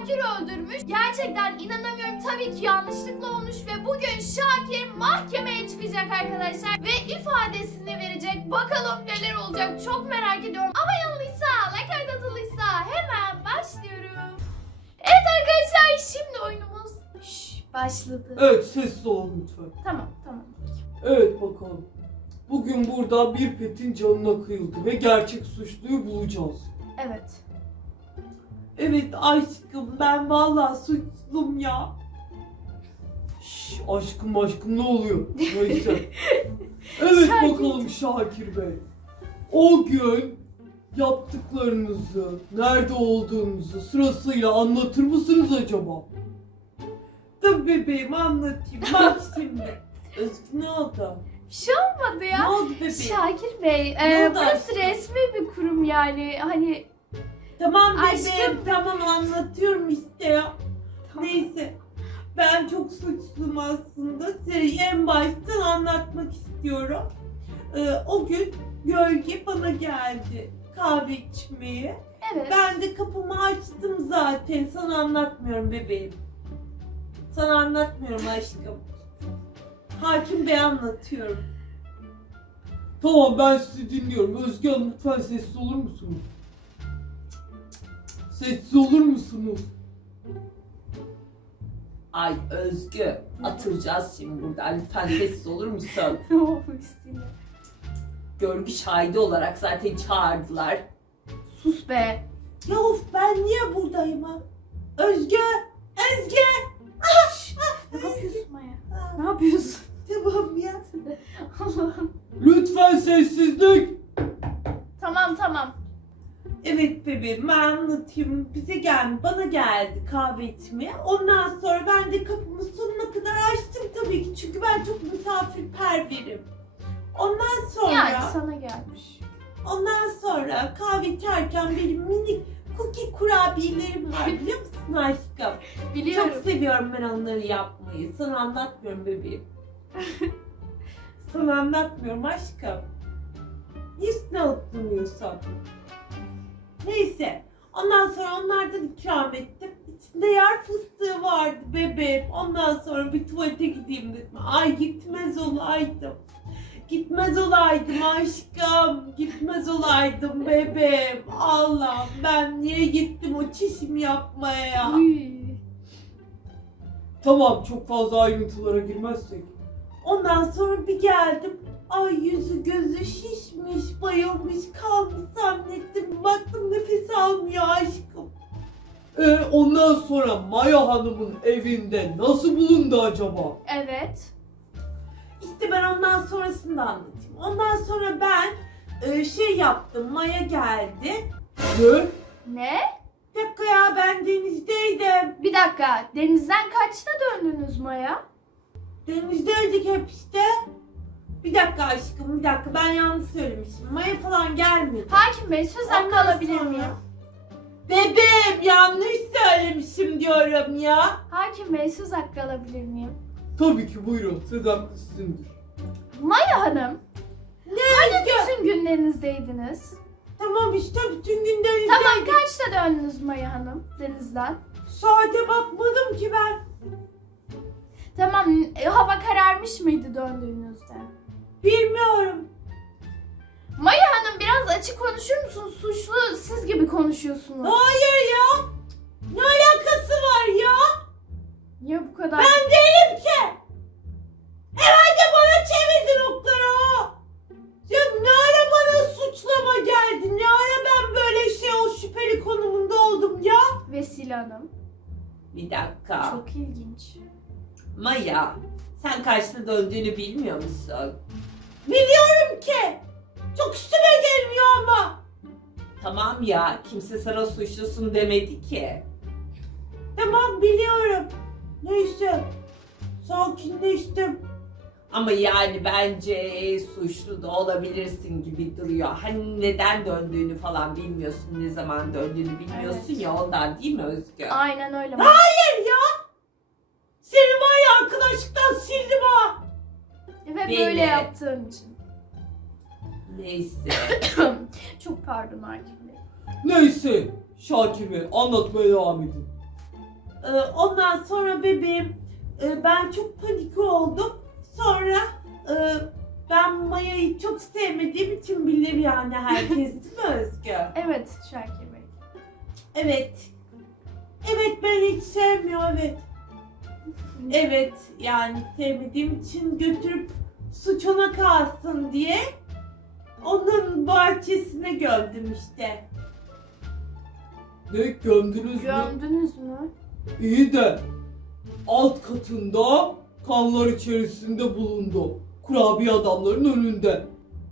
Şakir öldürmüş. Gerçekten inanamıyorum. Tabii ki yanlışlıkla olmuş ve bugün Şakir mahkemeye çıkacak arkadaşlar. Ve ifadesini verecek. Bakalım neler olacak. Çok merak ediyorum. Abone olduysa, like atılıysa hemen başlıyorum. Evet arkadaşlar, şimdi oyunumuz başladı. Evet, sessiz olun lütfen. Tamam. Evet bakalım. Bugün burada bir petin canına kıyıldı ve gerçek suçluyu bulacağız. Evet. Evet aşkım, ben vallahi suçlum ya. Şşş, aşkım ne oluyor? Neyse. Evet bakalım Şakir Bey. O gün yaptıklarınızı, nerede olduğunuzu sırasıyla anlatır mısınız acaba? Tabii bebeğim, anlatayım. Bak şimdi. Özgür, ne oldu? Bir şey olmadı ya. Ne oldu bebeğim? Şakir Bey, Ne oldu burası aşkım? resmi bir kurum yani. Hani Tamam bebeğim, Aşkım. tamam anlatıyorum işte ya. Tamam. Neyse. Ben çok suçluyum aslında. Size en baştan anlatmak istiyorum. O gün Gölge bana geldi kahve içmeye. evet. Ben de kapımı açtım zaten. Sana anlatmıyorum bebeğim. Sana anlatmıyorum aşkım. Hakim Bey anlatıyorum. Tamam, ben sizi dinliyorum. Özge Hanım, lütfen sessiz olur musunuz? Sessiz olur musunuz? Ay Özgü, atıracağız şimdi burada. Lütfen sessiz olur musun? Ne olmuşsun ya? Görgü şahidi olarak zaten çağırdılar. Sus be. Ya of, ben niye buradayım ha? Özgü! Özgü! Ne yapıyorsun Maya? Ne yapıyorsun? Tamam ya. Allah'ım. Lütfen sessizlik. Tamam. Evet bebeğim, ben anlatayım. Bana geldi kahve içmeye. Ondan sonra ben de kapımı sonuna kadar açtım tabii ki. Çünkü ben çok misafirperverim. Ondan sonra... Yani sana gelmiş. Ondan sonra kahve içerken benim minik cookie kurabiyelerim var, biliyor musun aşkım? Biliyorum. Çok seviyorum ben onları yapmayı. Sana anlatmıyorum bebeğim. Sana anlatmıyorum aşkım. Niye üstüne alıp durmuyorsun? Neyse. Ondan sonra onlardan ikram ettim. İçinde yer fıstığı vardı bebeğim. Ondan sonra bir tuvalete gideyim dedim. Ay gitmez olaydım. Gitmez olaydım aşkım. Gitmez olaydım bebeğim. Allah'ım, ben niye gittim o çişimi yapmaya ya? Uy. Tamam, çok fazla ayrıntılara girmezsek. Ondan sonra bir geldim. Ay yüzü gözü şişmiş, bayılmış, kalmış zannettim. Baktım nefes almıyor aşkım. Ondan sonra Maya Hanım'ın evinde nasıl bulundu acaba? Evet. İşte ben ondan sonrasını da anlatayım. Ondan sonra ben şey yaptım. Maya geldi. Ne? Ne? Bir dakika ya, ben denizdeydim. Bir dakika. Denizden kaçta döndünüz Maya? Denizdeydik hep işte. Bir dakika aşkım, bir dakika, ben yanlış söylemişim. Maya falan gelmedi. Hakim Bey, söz hakkı Ondan alabilir sonra- miyim? Bebeğim, yanlış söylemişim diyorum ya. Hakim Bey, söz hakkı alabilir miyim? Tabii ki, buyurun. Söz hakkı sizindir. Maya Hanım, Ne? bütün günlerinizdeydiniz. Tamam işte, bütün gün denizdeydik. Tamam, kaçta döndünüz Maya Hanım denizden? Saate bakmadım ki ben. Tamam, hava kararmış mıydı döndüğünüzde? Bilmiyorum. Maya Hanım, biraz açık konuşur musunuz? Suçlu siz gibi konuşuyorsunuz. Hayır ya. Ne alakası var ya? Niye bu kadar? Ben değilim ki. Herhalde bana çevirdin okları o. Ya ne ara bana suçlama geldi? Ne ara ben böyle o şüpheli konumunda oldum ya? Vesile Hanım. Bir dakika. Çok ilginç. Maya, sen kaçta döndüğünü bilmiyor musun? Biliyorum ki. Çok üstüme gelmiyor ama. Tamam ya, kimse sana suçlusun demedi ki. Tamam, biliyorum. Neyse, sakinleştim. Ama yani bence suçlu da olabilirsin gibi duruyor. Hani neden döndüğünü falan bilmiyorsun, ne zaman döndüğünü bilmiyorsun Evet. ya, ondan değil mi Özgür? Aynen öyle. Hayır ya! Seni var ya, arkadaşlıktan sildim ha! Ve Belli. böyle yaptığın için. Neyse. Çok pardon Hakim Bey. Neyse, Şakir Bey, anlatmaya devam edin. Ondan sonra bebeğim ben çok panik oldum. Sonra ben Maya'yı çok sevmediğim için bilir yani herkes değil mi Özgü? Evet Şakir Bey. Evet. Evet ben hiç sevmiyorum evet. Evet yani sevmediğim için götürüp suç ona kalsın diye onun bahçesine gömdüm işte. Ne gömdünüz mü? Gömdünüz mü? İyi de alt katında kanlar içerisinde bulundu. Kurabiye adamların önünde.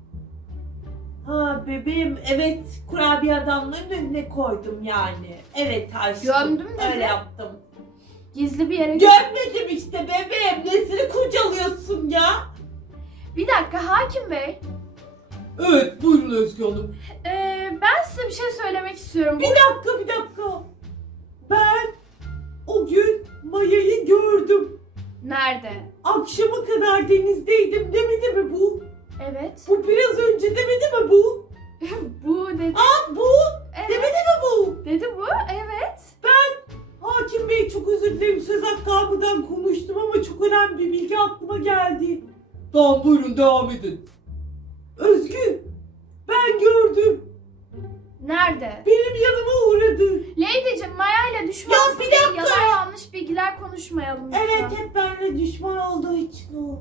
Ha bebeğim evet kurabiye adamların önüne koydum yani. Evet aşkım. Gömdüm dedi. Öyle yaptım. Gizli bir yere Gömmedim işte bebeğim. Nesini kurcalıyorsun ya? Bir dakika Hakim Bey. Evet buyurun Özge Hanım. Ben size bir şey söylemek istiyorum. Bir dakika. Ben o gün Maya'yı gördüm. Nerede? Akşama kadar denizdeydim demedi mi bu? Evet. Bu biraz önce demedi mi bu? Bu dedi. Bu Evet. demedi mi bu? Dedi bu. Evet. Hakim Bey çok özür dilerim söz hakkı almadan konuştum ama çok önemli bir bilgi aklıma geldi. Tamam buyurun devam edin. Özgü ben gördüm. Nerede? Benim yanıma uğradı. Lady'cim Maya ile düşman Ya, bir dakika. ya da yanlış bilgiler konuşmayalım lütfen. Evet hep benimle düşman olduğu için o.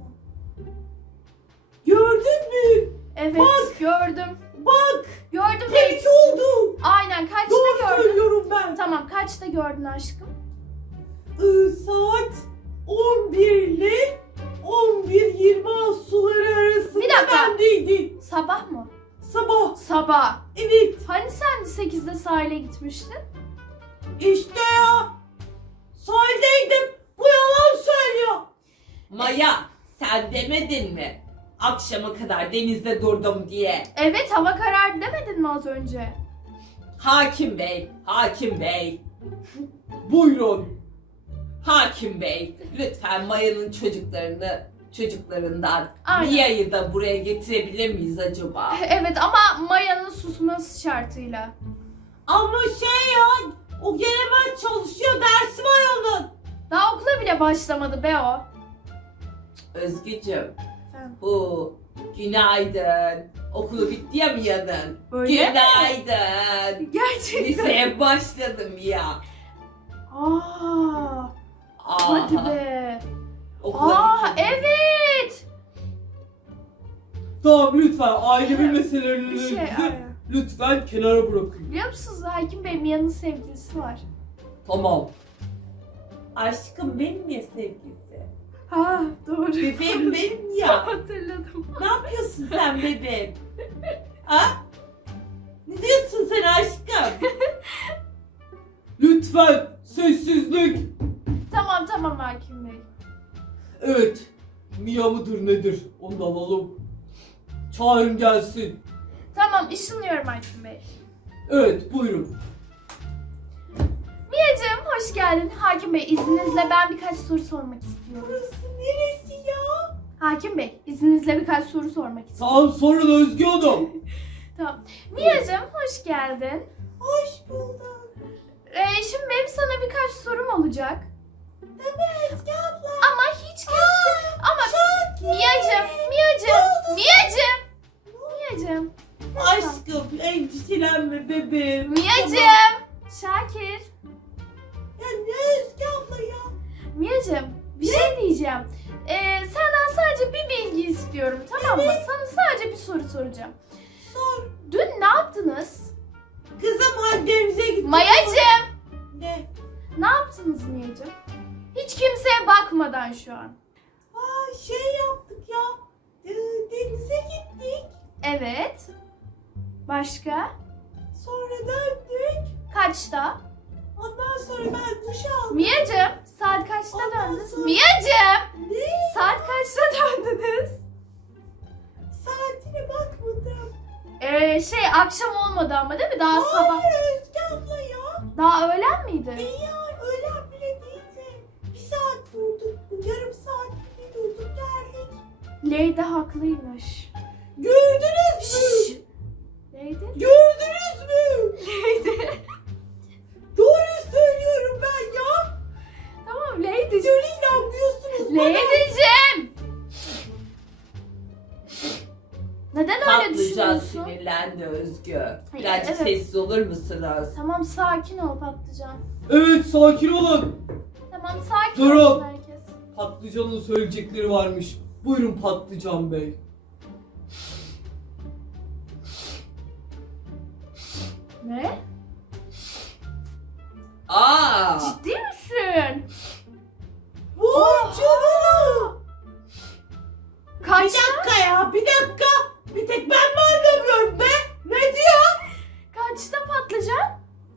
Gördün mü? Evet Bak. gördüm. Bak Gördüm panik Lady'cim. oldum. Aynen kaçta Doğru gördün? söylüyorum ben. Tamam kaçta gördün aşkım? Saat 11 ile 11:20 suları arasında Bir dakika. bendeydi. Sabah mı? Sabah. Sabah. Evet. Hani sen 8'de sahile gitmiştin? İşte ya. Sahildeydim. Bu yalan söylüyor. Maya sen demedin mi? Akşama kadar denizde durdum diye. Evet hava karardı demedin mi az önce? Hakim Bey. Buyurun. Hakim Bey, lütfen Maya'nın çocuklarından Aynen. Mia'yı da buraya getirebilir miyiz acaba? Evet ama Maya'nın susması şartıyla. Ama ya, o gelemez çalışıyor, dersi var onun. Daha okula bile başlamadı be o. Özgücüm, Efendim? bu günaydın. Okulu bitti ya Mia'nın. Öyle mi? Günaydın. Gerçekten. Liseye başladım ya. Aa, hadi be. Okula Aa gittim. evet. Tamam lütfen ailevi meselelerini Bir şey, aynen. lütfen kenara bırakın. Biliyor musunuz Hakim Bey Mia'nın sevgilisi var. Tamam. Aşkım benim ya sevgilisi. Ha doğru. Bebeğim benim ya. Hatırladım. Ne yapıyorsun sen bebeğim? Ha? Ne diyorsun sen aşkım? Lütfen sessizlik. Tamam Hakim Bey. Evet. Mia mıdır nedir? Onu da alalım. Çağırın gelsin. Tamam ışınlıyorum Hakim Bey. Evet buyurun. Mia'cığım hoş geldin. Hakim Bey izninizle ben birkaç soru sormak istiyorum. Burası neresi ya? Hakim Bey izninizle birkaç soru sormak istiyorum. Tamam sorun Özge Hanım. Tamam. Mia'cığım hoş geldin. Hoş bulduk. Şimdi benim sana birkaç sorum olacak. Tabii Özge abla. Ama hiç kimse... Ama Mia'cığım. Aşkım endişelenme bebeğim. Mia'cığım. Şakir. Ya ne Özge abla ya? Mia'cığım bir şey diyeceğim. Senden sadece bir bilgi istiyorum tamam mı? Sana sadece bir soru soracağım. Sor. Dün ne yaptınız? Kızım hadi denize gittik. Maya'cığım. Ne? Ne yaptınız Mia'cığım? Hiç kimseye bakmadan şu an. Şey yaptık ya. Denize gittik. Evet. Başka? Sonra döndük. Kaçta? Ondan sonra ben duş aldım. Mia'cığım saat kaçta Ondan döndünüz? sonra- Mia'cığım Ne? saat kaçta döndünüz? Saatine bakmadım. Akşam olmadı ama değil mi? Daha sabah. Hayır Özge abla ya. Daha öğlen miydi? Ya öğlen bile değildi. Bir saat durduk. Yarım saat bile durduk geldik. Leyla haklıymış. Gördünüz mü? Şşş. Neydi? Gördünüz mü? Neydi? Doğru söylüyorum ben ya. Neden öyle Patlıcan düşünüyorsun? sinirlendi Özgü. Hayır, Birazcık evet. sessiz olur musunuz? Tamam sakin ol Patlıcan. Evet, sakin olun. Tamam sakin Durun. olsun herkes. Patlıcanın söyleyecekleri varmış. Buyurun Patlıcan Bey. Ne? Aa! Ciddi misin? Vay canına! Bir Kaç? dakika ya, bir dakika. Bir tek ben mi anlamıyorum be? Ne diyor? Kaçta Patlıcan?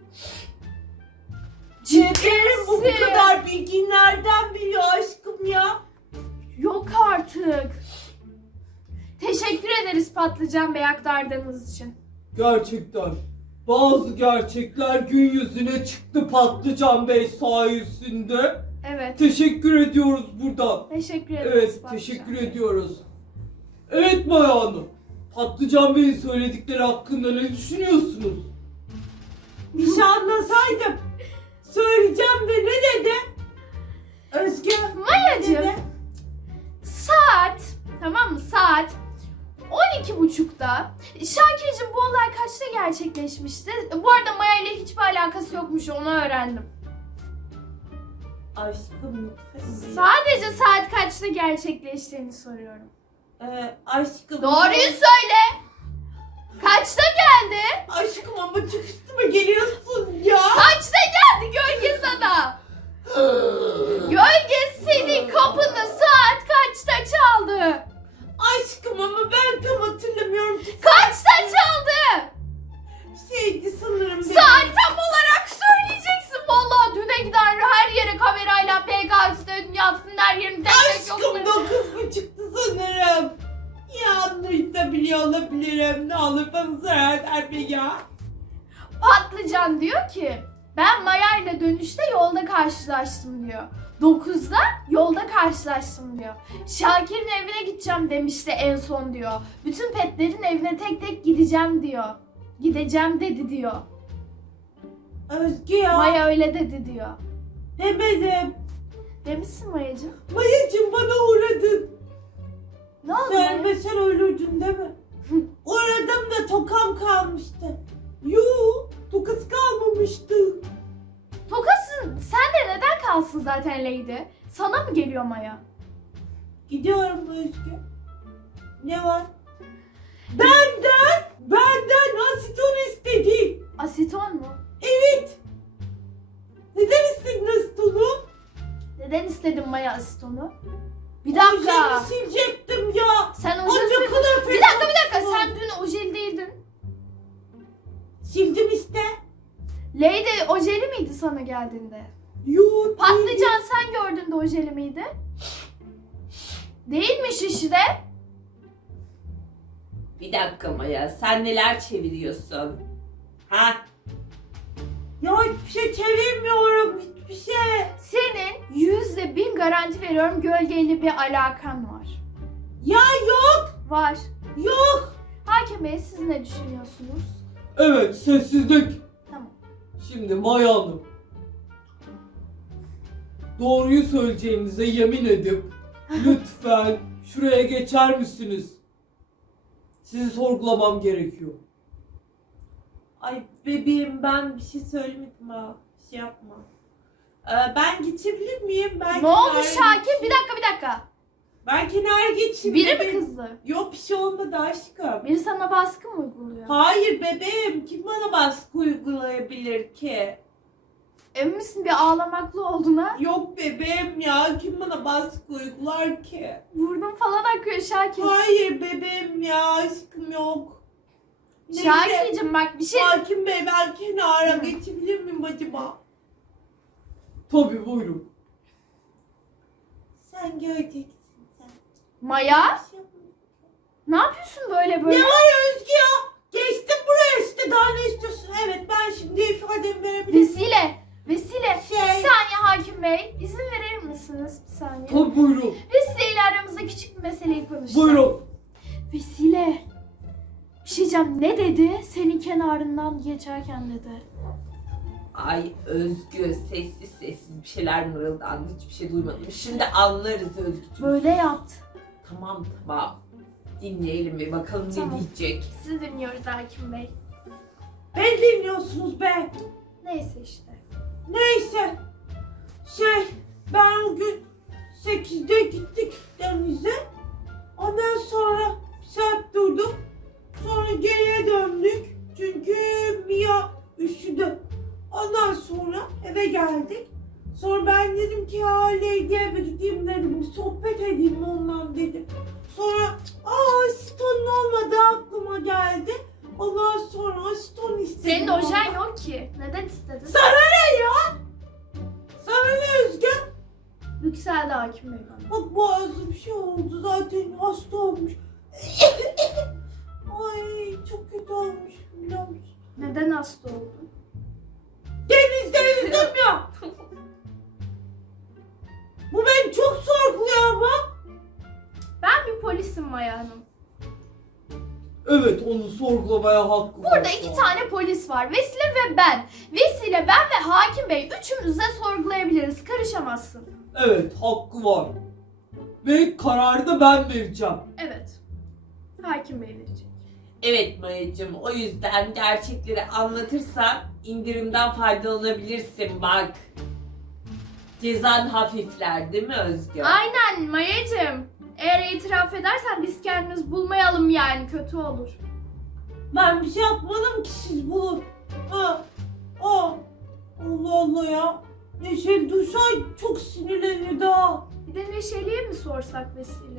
Ciddi bu misin? kadar bilgiyi nereden biliyor aşkım ya? Yok artık. Teşekkür ederiz Patlıcan Bey aktardığınız için. Gerçekten. Bazı gerçekler gün yüzüne çıktı Patlıcan Bey sayesinde. Evet. Teşekkür ediyoruz buradan. Teşekkür ederiz Evet, Patlıcan teşekkür Bey. ediyoruz. Evet Maya Hanım. Patlıcan Bey'in söyledikleri hakkında ne düşünüyorsunuz? Bir şey anlasaydım. Söyleyeceğim de ne dedi? Özgü. Mayacığım, dedi? saat, tamam mı, saat 12.30'da. Şakir'cim bu olay kaçta gerçekleşmişti? Bu arada Maya ile hiçbir alakası yokmuş, onu öğrendim. Aşkım. Sadece saat kaçta gerçekleştiğini soruyorum. Aşkım. Doğruyu söyle. Kaçta geldi? Aşkım ama çok üstüme geliyorsun ya. Kaçta geldi gölge sana? Gölge senin kapını saat kaçta çaldı? Aşkım ama ben tam hatırlamıyorum ki. Kaçta çaldı? Şeydi sanırım. Saat tam olarak söyleyeceksin. Vallahi düne gider her yere kamerayla PKS'de dünyasının her yerini tek tek Aşkım yoklarım. 9.30'tu sanırım. Yanlış da biliyor olabilirim. Ne olur bana zarar verme ya. Patlıcan diyor ki ben Maya ile dönüşte yolda karşılaştım diyor. 9'da yolda karşılaştım diyor. Şakir'in evine gideceğim demişti en son diyor. Bütün petlerin evine tek tek gideceğim diyor. Gideceğim dedi diyor. Özgü ya. Maya öyle dedi diyor. Demedim. Demişsin Mayacığım. Mayacım bana uğradın. Ne oldu Maya? Söylemesen ölürdün değil mi? Uğradım da tokam kalmıştı. Yuu, tokası kalmamıştı. Tokasın sen de neden kalsın zaten Lady? Sana mı geliyor Maya? Gidiyorum Özgü. Ne var? Benden aseton istedi. Aseton mu? Evet. Neden istedin asetonu? Neden istedin Maya asetonu? Bir dakika. Ojemi silecektim ya. Sen Ay, oje ne sürdün. kadar Bir dakika fesatsın. sen dün ojeliydin. Sildim işte. Lady ojeli miydi sana geldiğinde? Yuu. Patlıcan sen gördüğünde ojeli miydi? Değilmiş işte. Bir dakika Maya, sen neler çeviriyorsun? Ha? Ya hiçbir şey çevirmiyorum, hiçbir şey. Senin %1000 garanti veriyorum gölgeyle bir alakan var. Ya yok, Var. yok. Hakim Bey siz ne düşünüyorsunuz? Evet, sessizlik. Tamam. Şimdi Maya Hanım. Doğruyu söyleyeceğinize yemin edip lütfen şuraya geçer misiniz? Sizi sorgulamam gerekiyor. Ay bebeğim ben bir şey söylemedim ha, bir şey yapma. Ben geçebilir miyim? Ben Ne oldu kenara Şakir? geçeyim. Bir dakika. Ben kenara geçeyim. Biri mi bebeğim. kızdı? Yok bir şey olmadı aşkım. Biri sana baskı mı uyguluyor? Hayır bebeğim, kim bana baskı uygulayabilir ki? Emin misin bir ağlamaklı olduğuna? Yok bebeğim ya, kim bana baskı uygular ki? Burnun falan akıyor Şakir. Hayır bebeğim ya, aşkım yok. Neyse, Şakir'cim bak bir şey... Hakim Bey ben kenara Hı. geçebilir miyim acaba? Tabii buyurun. Sen göreceksin sen. Maya Bir şey yapma. ne yapıyorsun böyle? Ne var Özgü ya? Geçtim buraya işte, daha ne istiyorsun? Evet ben şimdi ifademi verebilirim. Vesile. Bir Şey- saniye Hakim Bey. İzin verir misiniz? Bir saniye. Tabii buyurun. Vesile ile aramızda küçük bir meseleyi konuşacağız. Buyurun. Vesile. Bir şey diyeceğim. Ne dedi? Senin kenarından geçerken dedi. Ay Özgü sessiz sessiz bir şeyler mırıldandı, hiçbir şey duymadım. Şimdi anlarız Özgücüğüm. Böyle yaptı. Tamam. dinleyelim bir bakalım Tamam. ne diyecek. Sizi dinliyoruz Hakim Bey. Ben dinliyorsunuz be. Neyse işte. Neyse. Ben o gün 8'de gittik denize. Ondan sonra bir saat durduk. Sonra geriye döndük. Çünkü Mia üşüdü. Ondan sonra eve geldik. Sonra ben dedim ki Lady'ye bir gideyim dedim. Bir sohbet edeyim ondan dedim. Sonra Stone olmadı aklıma geldi. Ondan sonra Stone istedim. Senin ojen yok ki. Neden istedin? Sana ne ya? Sana ne Özge? Yükseldi Hakim Bey bana. Bak boğazım bir şey oldu zaten hasta olmuş. Ay çok kötü olmuş biliyor musun? Neden hasta oldun? Denizde yüzdüm ya. Bu beni çok sorguluyor ama. Ben bir polisim Maya Hanım. Evet, onu sorgulamaya hakkı var. Burada iki tane polis var. Vesile ve ben. Vesile, ben ve Hakim Bey üçümüz de sorgulayabiliriz. Karışamazsın. Evet, hakkı var. Ve kararı da ben vereceğim. Evet. Hakim Bey verecek. Evet Maya'cığım, o yüzden gerçekleri anlatırsan indirimden faydalanabilirsin bak. Cezan hafifler değil mi Özge? Aynen Maya'cığım. Eğer itiraf edersen biz kendimiz bulmayalım yani. Kötü olur. Ben bir şey yapmadım ki siz bulun. Allah Allah ya. Neşeli duysa çok sinirlenirdi ha. Bir de Neşeli'ye mi sorsak Vesile?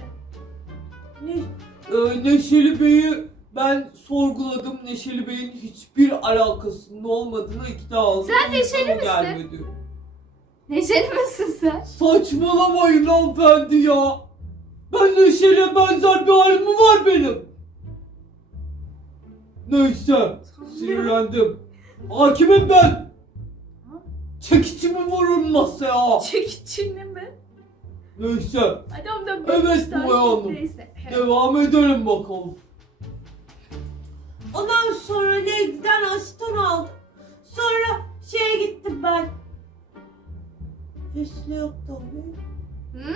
Neşeli Bey'i ben sorguladım. Neşeli Bey'in hiçbir alakasının olmadığını ikna oldum. Sen Neşeli O misin? gelmedi. Neşeli misin sen? Saçmalamayın hanımefendi ya. Ben Neşeli'ye benzer bir halim mi var benim? Neyse, sinirlendim. Hakimim ben. Çekicimi vurun masaya. Çekiçini mi? Neyse, Adam da Evet, işte Maya Hanım. neyse. devam edelim bakalım. Ondan sonra Lady'den asistan aldım. Sonra şeye gittim ben. Vesile yok tabii. Hı?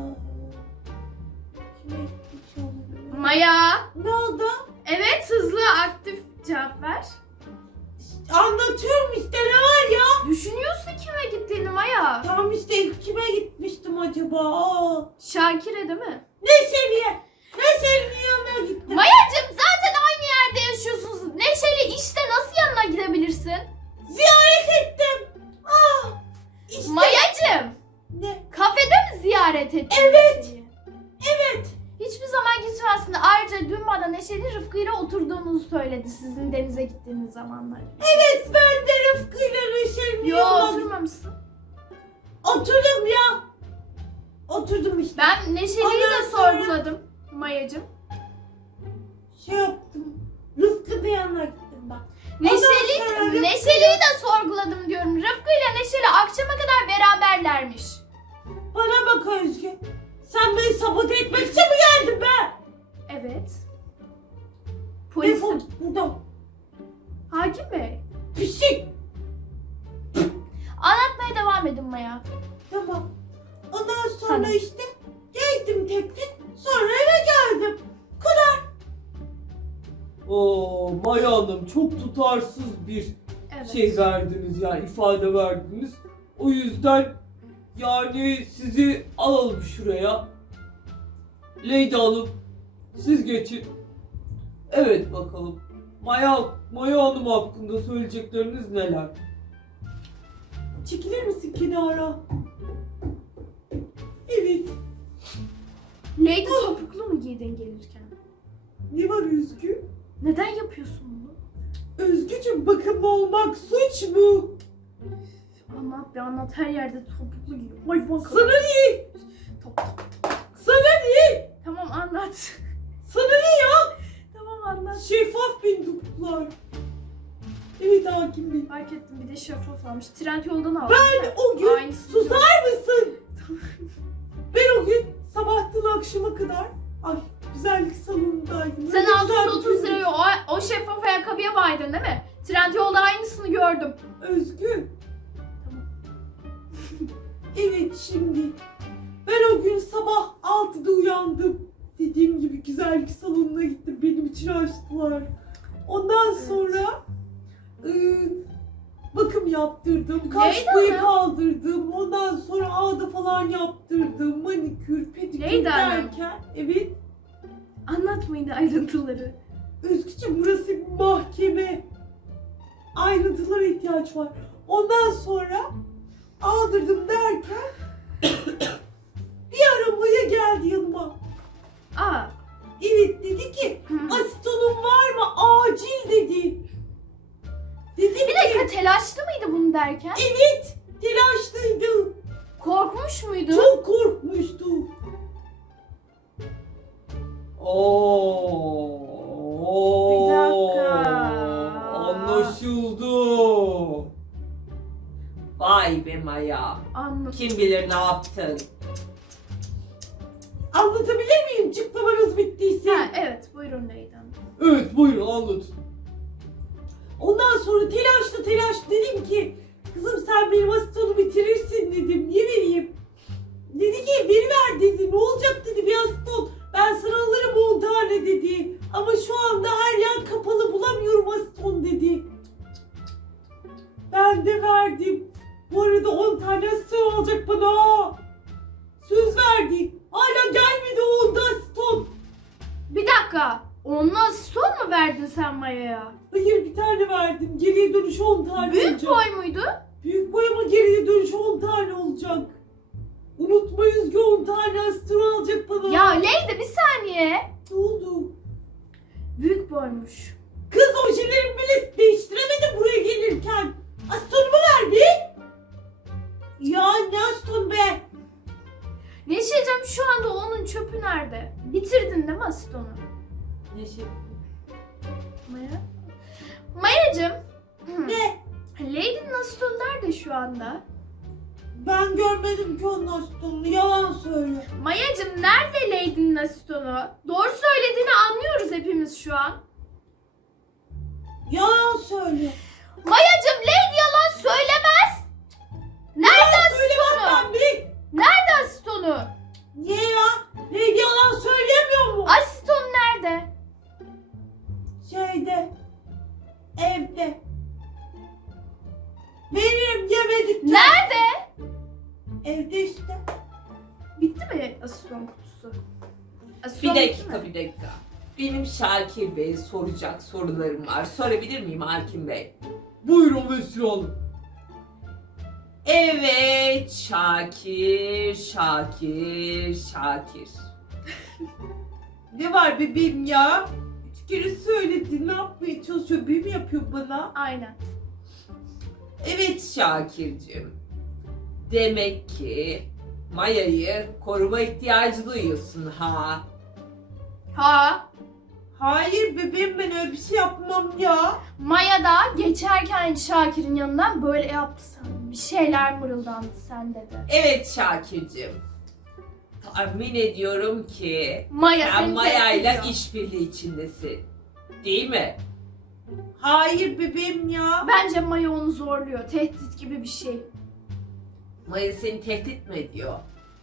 Kime gitmiş olabilir? Maya. Ne oldu? Evet, hızlı aktif cevap ver. Anlatıyorum işte ne var ya? Düşünüyorsun kime gittiğini Maya. Tam işte kime gitmiştim acaba? Şakir'e değil mi? Neşeli'ye. Neşeli'nin yanına gittim. Mayacığım zaten aynı yerde yaşıyorsunuz. Neşeli işte nasıl yanına gidebilirsin? Ziyaret ettim. İşte. Mayacığım Ne? kafede mi ziyaret ettin? Evet. Neşeli'yi? Evet. Hiçbir zaman gitmezsin. Ayrıca dün bana Neşeli Rıfkı ile oturduğunuzu söyledi sizin denize gittiğiniz zamanlar. Evet ben de Rıfkı'yla Neşeli'nin Yo, yanına oturmamışsın. oturdum ya. Oturdum işte. Ben Neşeli'yi Ondan de sonra- sorguladım Mayacığım. Şey yaptım. Rıfkı'nın yanına gittim ben. sonra Rıfkı- Neşeli'yi de sorguladım diyorum. Rıfkı ile Neşeli akşama kadar beraberlermiş. Bana bak Özge. Sen beni sabote etmek için mi geldin be? Evet. Defol Polisim. buradan. Hakim Bey. Pisik. Anlatmaya devam edin Maya. Tamam. Ondan sonra Tamam. işte gezdim tek tek. Sonra eve geldim. Oo, Maya Hanım çok tutarsız bir Evet. şey verdiniz yani ifade verdiniz. O yüzden yani sizi alalım şuraya. Leyla Hanım siz geçin. Evet bakalım. Maya Hanım hakkında söyleyecekleriniz neler? Çekilir misin kenara? Evet. Lady topuklu mu giydin gelirken? Ne var Özgü? Neden yapıyorsun bunu? Özgücüm bakımlı olmak suç mu? Anlat be anlat, her yerde topuklu giyiyor. Ay bak. Sana ne? Top. Sana ne? Tamam anlat. Sana ne ya? Tamam anlat. Şeffaf binduklar. Evet hakim bey. Fark ettim, bir de şeffaf almış. Trend yoldan aldım. Ben o gün Aynısı susar mısın? Ben o gün sabahtan akşama kadar güzellik salonundaydım. Sen Öyle güzel 630 bir lirayı o şeffaf ayakkabıya baydın değil mi? Trend yolda aynısını gördüm. Özgür. Tamam. Evet şimdi. Ben o gün sabah 6'da uyandım. dediğim gibi güzellik salonuna gittim. Benim için açtılar. Ondan sonra bakım yaptırdım. Kaş Leyla boyu Hanım. kaldırdım. Ondan sonra ağda falan yaptırdım. Manikür, pedikür Leyla Hanım. derken. Evet. Anlatmayın ayrıntıları. Özgücüm burası bir mahkeme. Ayrıntılara ihtiyaç var. Ondan sonra aldırdım derken bir aramaya geldi yanıma. Aa. Evet dedi ki asitonun var mı? Acil dedi. Dedim Bir dakika, telaşlı mıydı bunu derken? evet telaşlıydı. Korkmuş muydu? Çok korkmuştu. Bir dakika. Anlaşıldı. Vay be Maya. Anladım. Kim bilir ne yaptın. Anlatabilir miyim? Çıkmamanız bittiyse. Ha, evet buyurun Leyla Hanım. Evet buyurun anlat. Ondan sonra telaşla dedim ki kızım sen benim asitonu bitirirsin dedim. Niye vereyim? Dedi ki veriver dedi. Ne olacak dedi bir asiton. Ben sana alırım 10 tane dedi. Ama şu anda her yer kapalı bulamıyorum asiton dedi. Ben de verdim. Bu arada 10 tane asiton alacak bana. Söz verdik. Hala gelmedi o 10 asiton. Bir dakika. Onunla asiston mu verdin sen Maya'ya? Hayır bir tane verdim. Geriye dönüş 10 tane Büyük olacak. boy muydu? Büyük boy ama geriye dönüş 10 tane olacak. Unutma Özgü 10 tane asiton alacak bana. Ya Leyla bir saniye. Ne oldu? Büyük boymuş. Kız ojelerimi bile değiştiremedim buraya gelirken. Asitonumu ver bir. Ya ne asitonu be? Neşeciğim şu anda onun çöpü nerede? Bitirdin değil mi asistonu? Neşe. Maya? Mayacığım. Ne? Lady'nin asistonu nerede şu anda? Ben görmedim ki onun asitonunu. Yalan söyle. Mayacığım nerede Lady'nin asistonu? Doğru söylediğini anlıyoruz hepimiz şu an. Yalan söyle. Mayacığım Lady yalan söylemez. Nerede asistonu? Ben bir. Nerede asistonu? Niye ya? Lady yalan söylemiyor mu? Asiston nerede? Şeyde. Evde. Veririm yemedik. Nerede? Evde işte. Bitti mi asiston kutusu? Bir Asiston bitti dakika mi? bir dakika. Benim Şakir Bey soracak sorularım var. Sorabilir miyim Hakim Bey? Buyurun Vesile Hanım. Evet Şakir. Ne var bebeğim ya? 3 kere söyledi. Ne yapmaya çalışıyor? Benim yapıyor bana. Aynen. Evet Şakir'cim. Demek ki Maya'yı koruma ihtiyacı duyuyorsun ha. Ha? Hayır bebeğim ben öyle bir şey yapmam ya. Maya da geçerken Şakir'in yanından böyle yaptı sana. Bir şeyler mırıldandı sen dedi. Evet Şakir'cim. Tahmin ediyorum ki Maya sen seni Maya'yla tehdit ediyor. işbirliği içindesin. Değil mi? Hayır bebeğim ya. Bence Maya onu zorluyor. Tehdit gibi bir şey. Maya seni tehdit mi ediyor?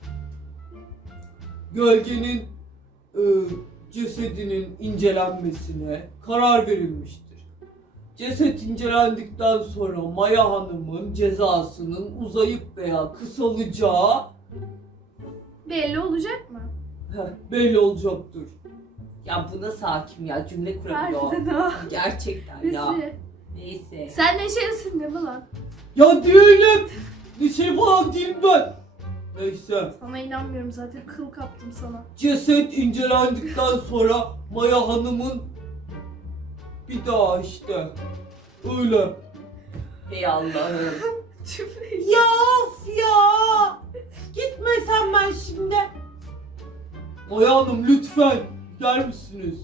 Gölgenin cesedinin incelenmesine karar verilmiştir. Ceset incelendikten sonra Maya Hanım'ın cezasının uzayıp veya kısalacağı Belli olacak mı? belli olacaktır. Ya bu nasıl hakim ya? Cümle kurabiliyor. Harbiden ha. Gerçekten ya. Nesi? Neyse. Sen neşelisin değil mi lan? Ya değilim. Bir şey falan değilim ben. Neyse. Sana inanmıyorum zaten. Kıl kaptım sana. Ceset incelendikten sonra Maya Hanım'ın bir daha işte öyle. Hey Allah'ım. Cümleyi. Ya of ya. Gitmesem ben şimdi. Maya Hanım lütfen gider misiniz?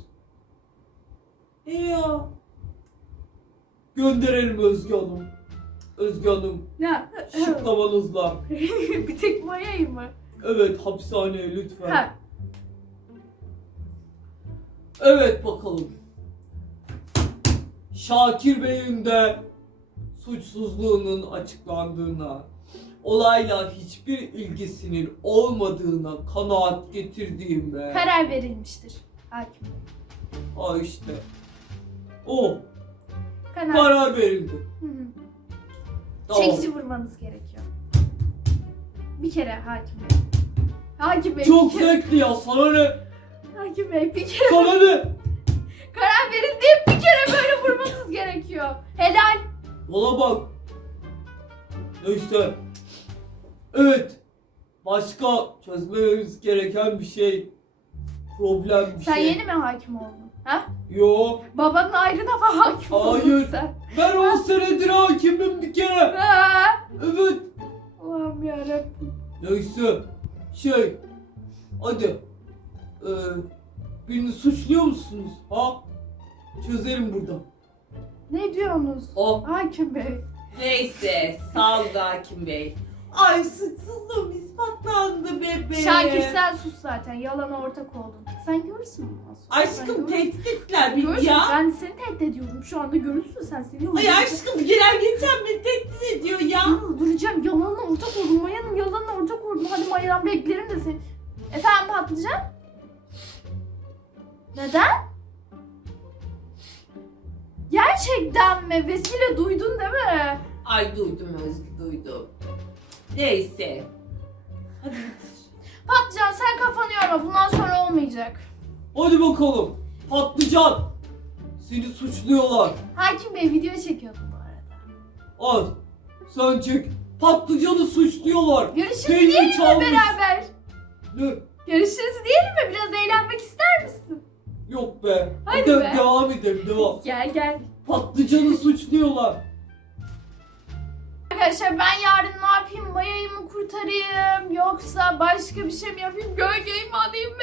Ya. Gönderelim Özge Hanım. Özge Hanım Ya. şıklamanızla. Bir tek Maya'yı mı? Evet hapishaneye lütfen. Ha. Evet bakalım. Şakir Bey'in de suçsuzluğunun açıklandığına olayla hiçbir ilgisinin olmadığına kanaat getirdiğime... Karar verilmiştir hakim bey. Ha işte. O. Karar. Karar verildi. Hı hı. Tamam. Çekici vurmanız gerekiyor. Bir kere hakim bey. Hakim bey Çok bir kere. zevkli ya, sana ne? Hakim bey bir kere. Sana ne? Karar verildi, bir kere böyle vurmanız gerekiyor. Helal. Bana bak. Neyse. Evet. Başka çözmemiz gereken bir şey. Problem bir Sen şey. yeni mi hakim oldun? Ha? Yo. Babanın ayrına mı hakim oldun Hayır. sen? Ben 10 senedir hakimim bir kere. Ha? Evet. Allah'ım yarabbim. Neyse. Hadi. Birini suçluyor musunuz? Ha? Çözelim burada. Ne diyorsunuz? O. Hakim bey. Neyse sağ ol hakim bey. Ay suçsuzluğum ispatlandı bebeğim. Şakir sen sus zaten. Yalana ortak oldun. Sen görürsün bunu. Aşkım tehdit ettiler beni Görürsün. ya. Ben de seni tehdit ediyorum. Şu anda görürsün sen seviyorum. Ay aşkım gelen geçen beni tehdit ediyor ya. Duracağım. Yalanla ortak oldun. Maya'nın yalanla ortak oldun. Hadi Maya'dan beklerim de seni. Efendim patlıcan? Neden? Gerçekten mi? Vesile duydun değil mi? Ay duydum Özgü duydum. Neyse. Hadi Patlıcan sen kafanı yorma. Bundan sonra olmayacak. Hadi bakalım. Patlıcan. Seni suçluyorlar. Hakim Bey video çekiyordum bu arada. Al. Sen çek. Patlıcanı suçluyorlar. Görüşürüz Peynir diyelim mi çalmış. beraber? Ne? Görüşürüz diyelim mi? Biraz eğlenmek ister misin? Yok be. Hadi be. Devam edelim, devam. Gel. Patlıcanı suçluyorlar. Arkadaşlar ben yarın ne yapayım? Maya'yı mı kurtarayım? Yoksa başka bir şey mi yapayım? Gölgeyi mi alayım?